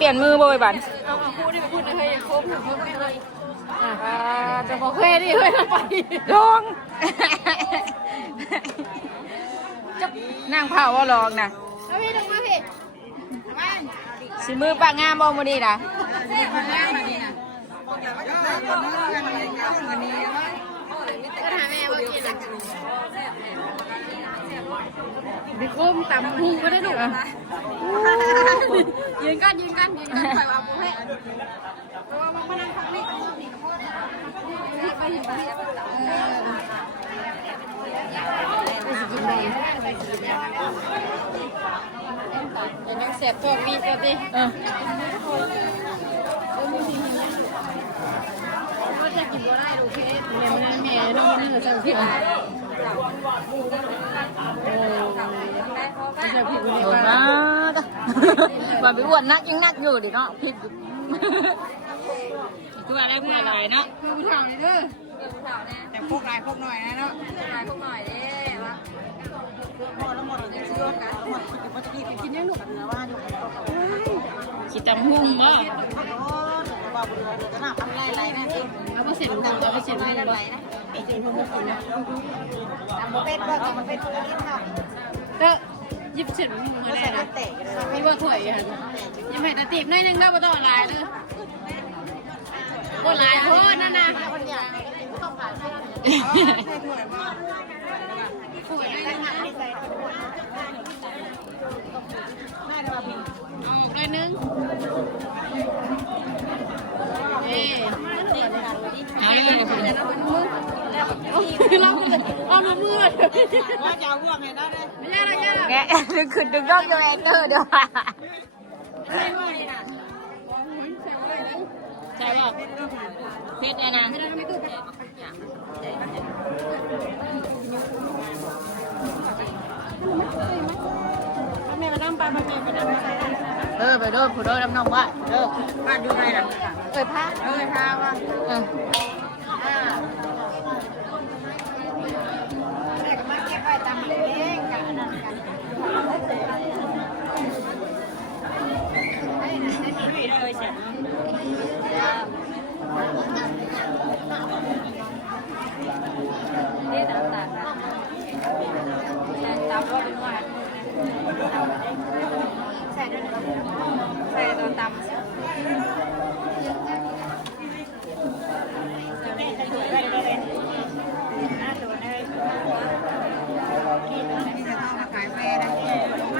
เปลี่ยนมือบ่อยบัน เอาพูดได้พูดเลยครบไม่เลยจะบอกเฮ้ยดิเฮ้ยไป ลองจะนั่งเผาว่าลองนะ เอาพี่ลงมาพี่ สิมือปากงามบ่มื้อนี้นะ ก็ถามแม่ว่ากินอะไรดิก้มตำหูก็ได้ลูกยืนกันไปว่าผมให้เพราะว่ามันนั่งฟังนี่ไปยืนไปยังเสียบตัวมีตัวดิก็จะกินก็ได้ดูเคสแม่มันแม่น้องนี่จะผิดจะผิดเลยว่า ว่าไปอ้วนนักยังนักอยู่ดิเนาะผิดคืออะไรเพื่ออะไรเนาะ คือผู้ชายเด้อ แต่พวกนายพวกหน่อยนะเนาะ พวกหน่อยเด้วะ หมดเลยซื้อกันหมดมันจะกินยังหนุกเนื้อว่าอยู่ คิดจำหุ่งเนาะ ว่าเบื่อจะหนักทำไรไรนะจริง เอาไปเสร็จแล้วเอาไปเสร็จแล้ว ไรนะจริงพวกคุณนะทำมาเป็นว่าจะมาเป็นคนที่ทำ ก็ยิบเสร็จมึงมาได้นะ เตะ มีว่าถอยอ่ะยังไม่ตะตีบหน่อยนึงแล้วมาต้องลายเลยก็ลายโคตรนั่นนะสวยเลยนะเอาออกเลยนึงเอ๊ะ เอาเลย เราเอามือ ว่าจะเอาพวกไงได้เลย ไม่ยากไม่ยาก แกดึงขึ้นดึงยกโยเอเตอร์เดี๋ยวใช่ป่ะเพชรไอ้นาง แม่มานั่งปลาแม่มานั่งอะไร ไปโดนผู้โดนน้ำนองว่าเด้อ บ้านอยู่ไหนล่ะ ผ้า พาว่า เออ เด็กมาเก็บไว้ตามเองกันนั่นกันเลยใช่นี่ต่างๆตามว่าเป็นว่าใส่ตอนตำ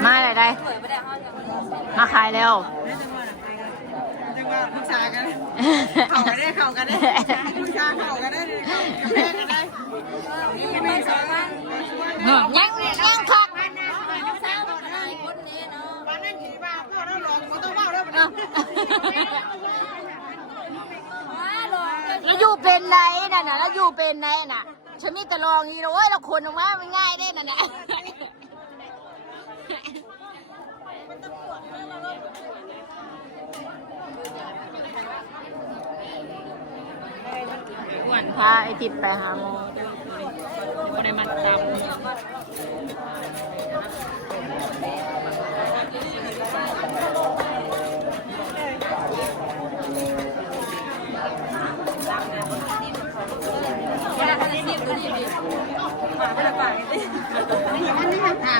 มาอะไรได้มาขายแล้ว จังว่าลูกชายกันเข่ากันได้ลูกชายเข่ากันได้แม่กันได้ยังไม่สอนว่า ยังคัก บ้านนั่นขี่บ้าเพื่อเราลองมันต้องว่าแล้วมัน แล้วอยู่เป็นไหนน่ะแล้วอยู่เป็นไหนน่ะฉันมีแต่ลองอีโอ้ยเราคนออกมามันง่ายได้น่ะเนี่ยอ้วนพาไอติดไปหาโมไม่ได้มาตำถาม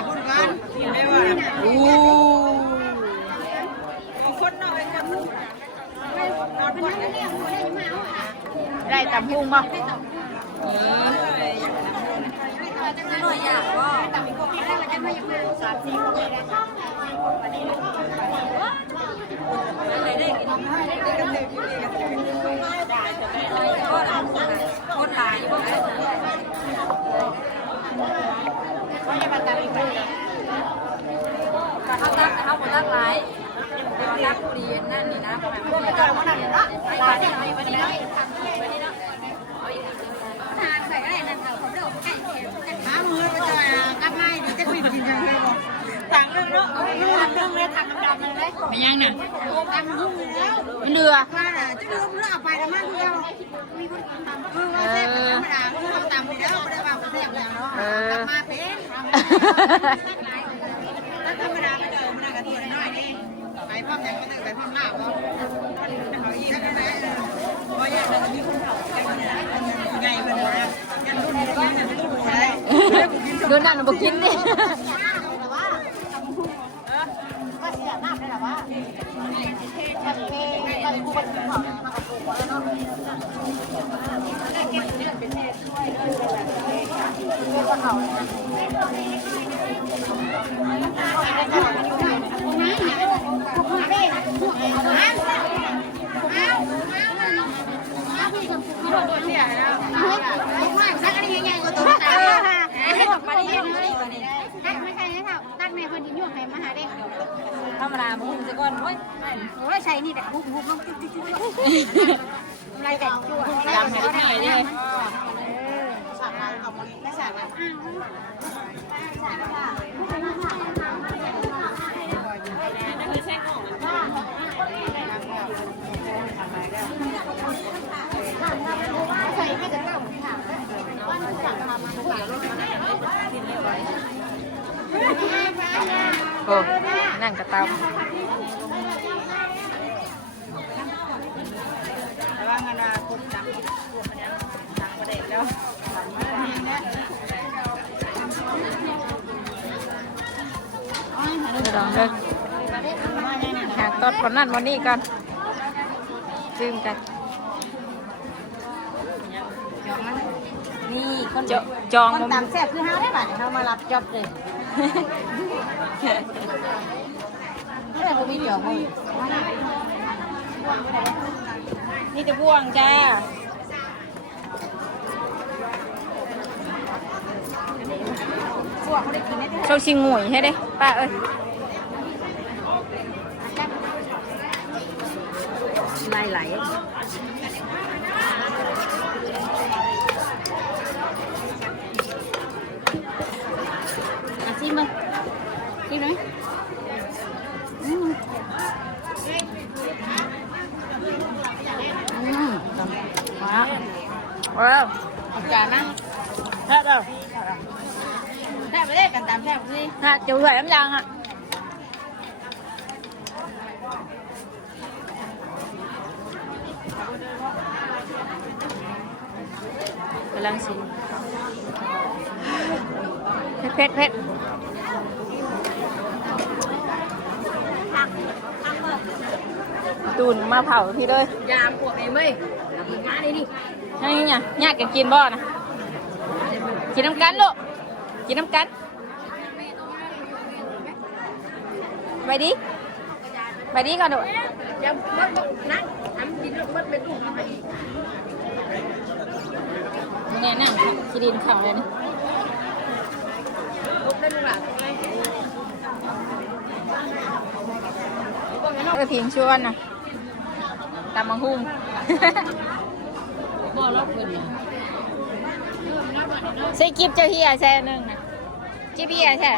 คนก่อนไม่ว่าเอาคนหน่อยคนเอาคนนี้ ได้ตำพุงป่ะ หน่อยอยากก็คนหลายเขาตั้งเขาหมดตั้งหลายเขาตั้งเรียนนั่นนี่นะพวกกระจายมันนั่นเนาะไปวันนี้ทานใส่อะไรนั่นเราเลือกให้หามือไปจ่อยกลับมาจะปิดกินยังไงต่างเรื่องเนาะเอาเรื่องเลยทางดำๆเลย ไม่ยังน่ะ ตามหุ้มแล้ว มันเดือ ว่าน่ะจะลืมเรื่องไปแล้วมั้งเดียวมีคนทำคือว่าเส้นธรรมดาเขาทำไปแล้วไม่ได้ว่าเขาแซ่บแล้วเนาะกลับมาเป็นธรรมดาไม่เดิมมันกระเทียมน้อยนี่ไปไป ความยังก็เลยไปความหน้าว่าเขาอีกแล้วนะเพราะอย่างนั้นมีคนเขาไงเป็นอะไรยันรุ่นนี้ก็ยันรุ่นอะไร ดูนั่นบอกกินดิ ก็เสียหน้าได้หรอวะแค่เพลงไปกูไปกินข้าวมากับกูแล้วเนาะเก็บเรื่องเป็นแม่ช่วยด้วยเรื่องเขาธรรมดาบุ้งจะก่อนโอ้ยใช่นี่แหละบุ้งต้องจุ๊บอะไรแต่จุ๊บจำให้ได้เลยสั่งมาเอามาไม่สั่งมาใส่ไม่จะเล่าว่าสั่งมาโอ้นั่งกระเตา แต่ว่างานคุณจำพวกมันยังต่างประเด็นแล้วลองเลยหาตอดคนนั่นวันนี้กันจืมกันนี่คน จอง คนตามแซ่บคือห้าได้ป่ะเขามารับจ็อบเลยไม่ได้ผมมีเกี่ยวกับนี่จะบ่วงจ้าบ่วงเขาได้กินได้ด้วย โชคชิงหวยใช่ไหมป้าเอ้ยลายไหลชิมมั้ยชิมไหมว้าว จานนะแซ่บเอาแซ่บไปเลยกันตามแซ่บสิ ฮะจูใส่น้ำยางอ่ะกำลังชิมเผ็ดตูนมาเผาพี่เลย ยามพวกไอ้เว้ยมาดิดิ นี่ไงยากกันกินบ่นะกินน้ำกันลูกกินน้ำกันไปดิก่อนดู อย่าเบิ้ลนั่งทำดินเบิ้ลเป็นถุงไปอีก เนี่ยนั่งกินดินเข่าเลยนี่ ลุกได้ไหมล่ะ พิงชวนนะตามมังหุ่ง บ่รอบเพิ่นน่ะ ใส่กิ๊บเจ้าเฮียใส่หนึ่งนะจิ๊บเฮียใช่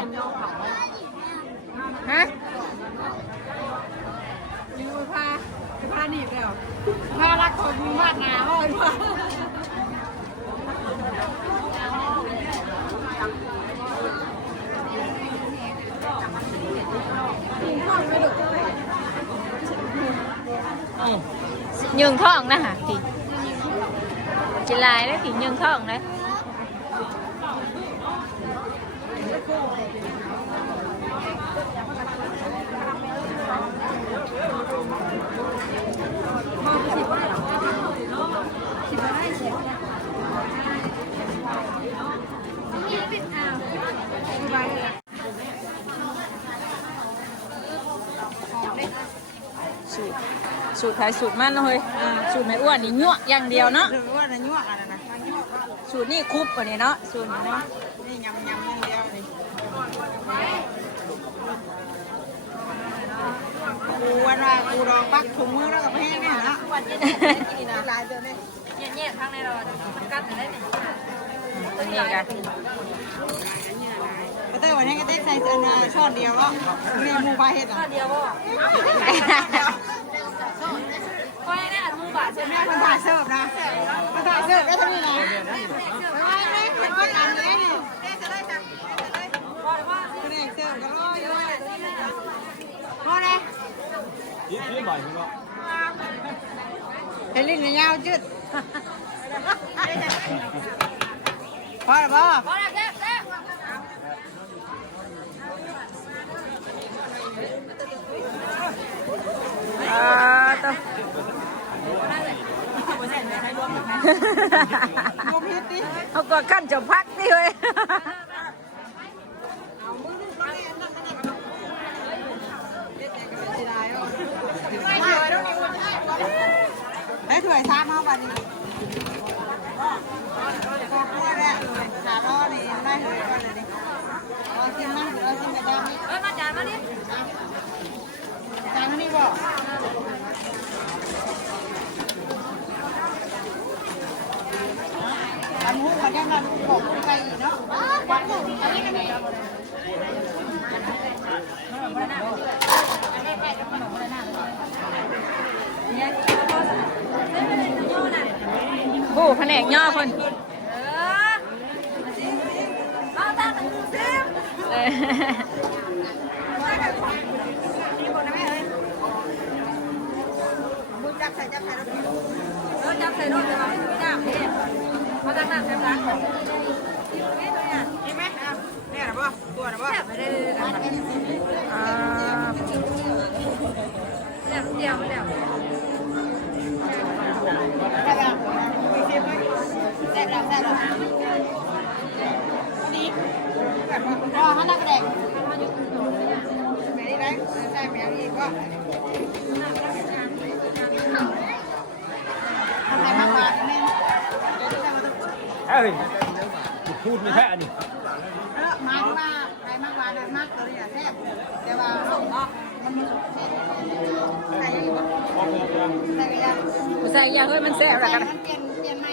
ฮะ ยืมผ้าหนีบแล้วผ้ารักคนวาดนาว่าผ้ายืงท้องนะฮะพี่จิลายแล้วพี่ยืงท้องเลยสูตรไทยสูตรมันเลยสูตรไม่อ้วนนี่ยั่วอย่างเดียวเนาะ ถือว่าในยั่วอะไรนะ สูตรนี่คุบกว่านี้เนาะสูตรนี้เนาะ นี่ยำอย่างเดียวนี่กูว่ากูรอปักถุงมือแล้วกับแห้งเนี่ยนะวันนี้กินลายเดียวเนี่ย เงี้ยข้างในเรามันกัดได้ไหม ตัวนี้กัน ก็เต้วันนี้ก็เต้ใส่ช้อนเดียวก็เรียนมูปลาเห็ดอ่ะ เดียวบ่ก็ได้มือบาดใช่ไหม มันถ่ายเสิร์ฟนะมันถ่ายเสิร์ฟได้ทั้งนี้นะไม่ไม่อันนี้นี่จะได้จังจะได้เสิร์ฟก็รออยู่พอเลย เฮลินยาวจืดพอแล้วบ่พอแล้วแซ่บตัวเอาก็ขั้นจะพักดิเว้ย ได้ถ้วยซ้ำเอาบัดนี้ก็กล้วยแหละสาล้อนี่ได้เลยก็เลยดิเรากินมั้งเรากินไปได้ไหมมาจานมาดิจานนี่บ่ทำหูกันยังกันของใครอีกเนาะวัดหมูอันนี้กันผู้แผนกย่อคนจับใส่รถจับใส่รถจะมาไม่ได้เขาจะนั่งแซ่บร้านของเห็นไหมเนี่ยนะบ่ตัวนะบ่ แซ่บไม่ได้แซ่บเดียวไม่ได้ แซ่บแล้วคุยเชฟไหมแซ่บแล้วนี่แบบว่าเขาตั้งกระเด็กแบบนี้ได้ใส่แมวอีกว่าทำไมมากกว่านี่ เอ้ยพูดไม่แค่อันนี้ มาที่ว่าใครมากกว่านั้นมากตัวนี้แซ่บแต่ว่ามันใส่ยังใส่ยัง ผู้ชายอยากให้มันแซ่บแล้วกัน มันเปลี่ยนไหม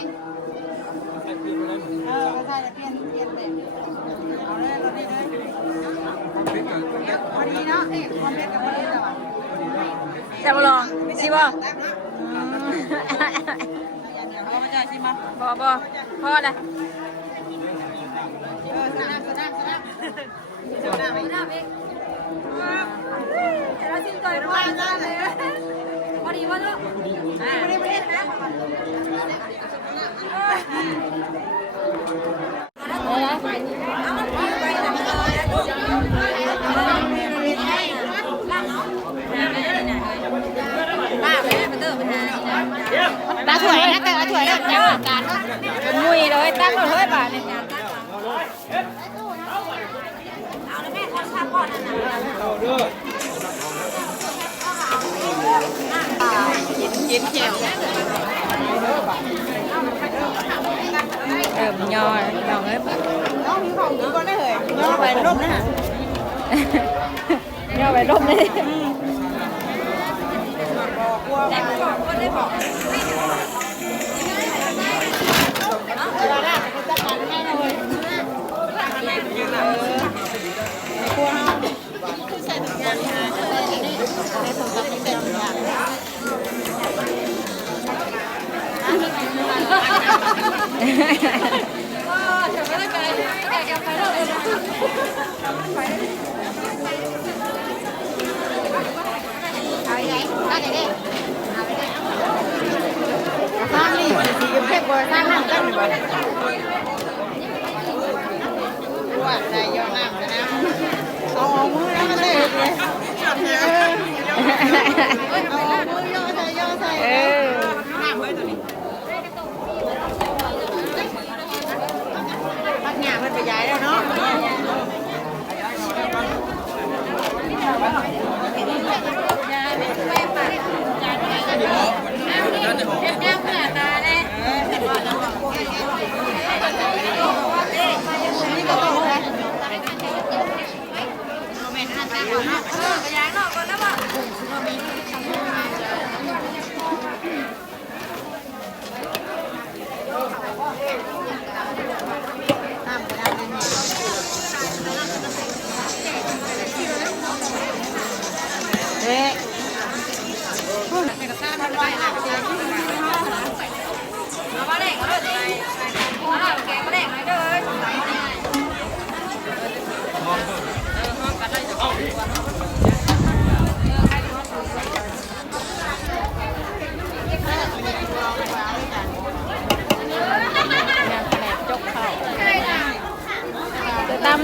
ใช่จะเปลี่ยนแบบเอาเลยเราดีเลยพอดีเนาะนี่คอมเมนต์กับพอดีแล้วอ่ะ แต่บ่ลองสิบ่ เขาไม่ได้ชิมมั้ย บ่พอละ สนามไม่ได้เราชิมก่อนพอเลยพอดีว่าลูกไม่ได้นะตาถวยนะแต่ถวยแล้วจ้าการมุยเลยตั้งรถเฮ้ยบาทเนี่ยกินเขียวมันย่อลองเอ้ย น้องมีของกินก่อนได้เหรอน้องไปร่มนะฮะ ย่อไปร่มเลย แต่บอกคนได้บอก เวลาละจะทานให้เลยกลัวใส่ถุงยางนะใส่นี่ในถุงตับใส่ถุงยางจะไม่ได้ไกลแต่จะไปแล้วเลยเอาไงได้ไงดิเอาไปเลยทางนี่สีเข้มกว่าทางนั้นกันบ่ว่าใส่ย่อน้ำนะเอามือแล้วก็เลยเอามือย่อใส่น้ำไว้ตัวนี้พักหน้ามันไปย้ายแล้วเนาะ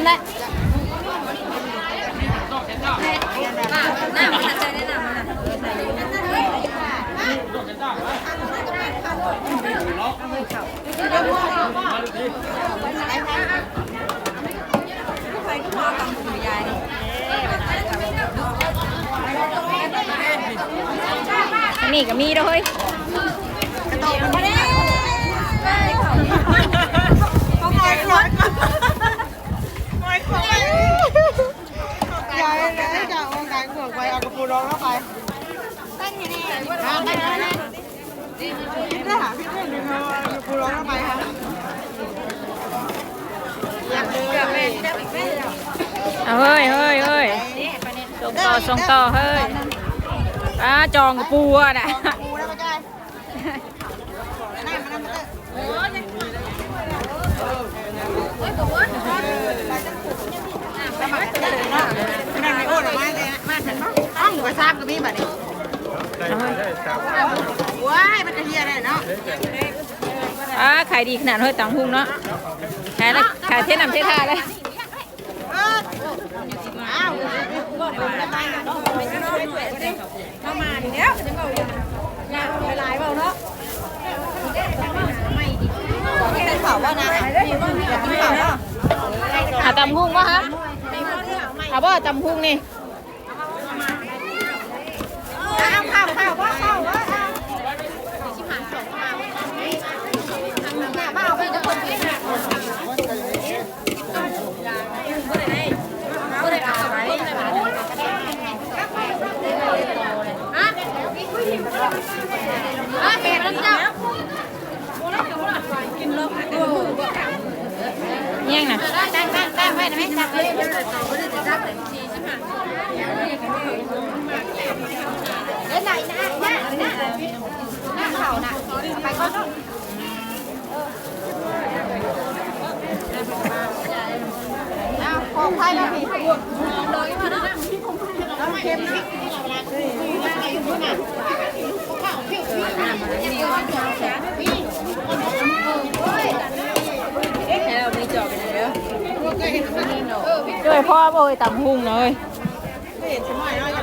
แหละน้ำมันใส่ได้น้ำมันนี่ก็มีด้วยยายเลยจะเอาไก่เผือกไปเอากระปูร้องเข้าไปตั้งอยู่นี่ได้หาพี่เพื่อนดูเอากระปูร้องเข้าไปค่ะเอาเฮ้ยส่งต่อเฮ้ยจองกับปูอ่ะนะ ปูได้ไหมจ้อยนั่งมานั่งมานั่งในโอ่งมาเลยมาเห็นปะต้องกระซับกับพี่บัดนี้ว้ายมันจะเฮียได้เนาะ ขายดีขนาดเฮ้ยตังพุงเนาะขายเท่นำเท่ท่าเลย อ้าวเข้ามาเดี๋ยวจะเอาอยากไปหลายเปล่าเนาะไม่ข่าวว่านะอยากกินข่าวว่า ตำพุงวะฮะบ่ตำพุงนี่ เอาข่าวว่าข่าวว่ามาเอาไปจะคนที่ยังนะ ตั้งไว้นะแม่ตั้งเลยเล่นไหนนะข่าวนะไปก็ของไทยแล้วพี่โดยมาแล้วเค็มนะด้วยพ่อบ่เอ้ยตำพุงเลย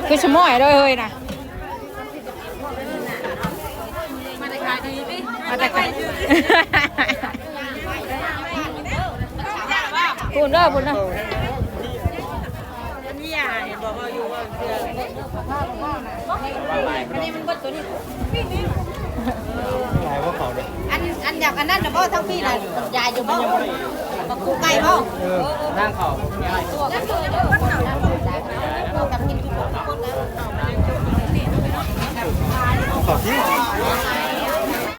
คือชะม้อยเลยเฮ้ยนะมาแต่ขายดีพี่มาแต่ขายปุ่นเด้อปุ่นเด้อ นี่อ่ะบอกว่าอยู่ว่าเสืออันนี้มันก็ตัวนี้ หลายว่าเขาเลย อันอยากอันนั้นนะพ่อทั้งพี่เลยยายอยู่บ้านกับกูไก่พ่อ นั่งเขา ตัวกันเลยกับกินทุกคนนะ เขาที่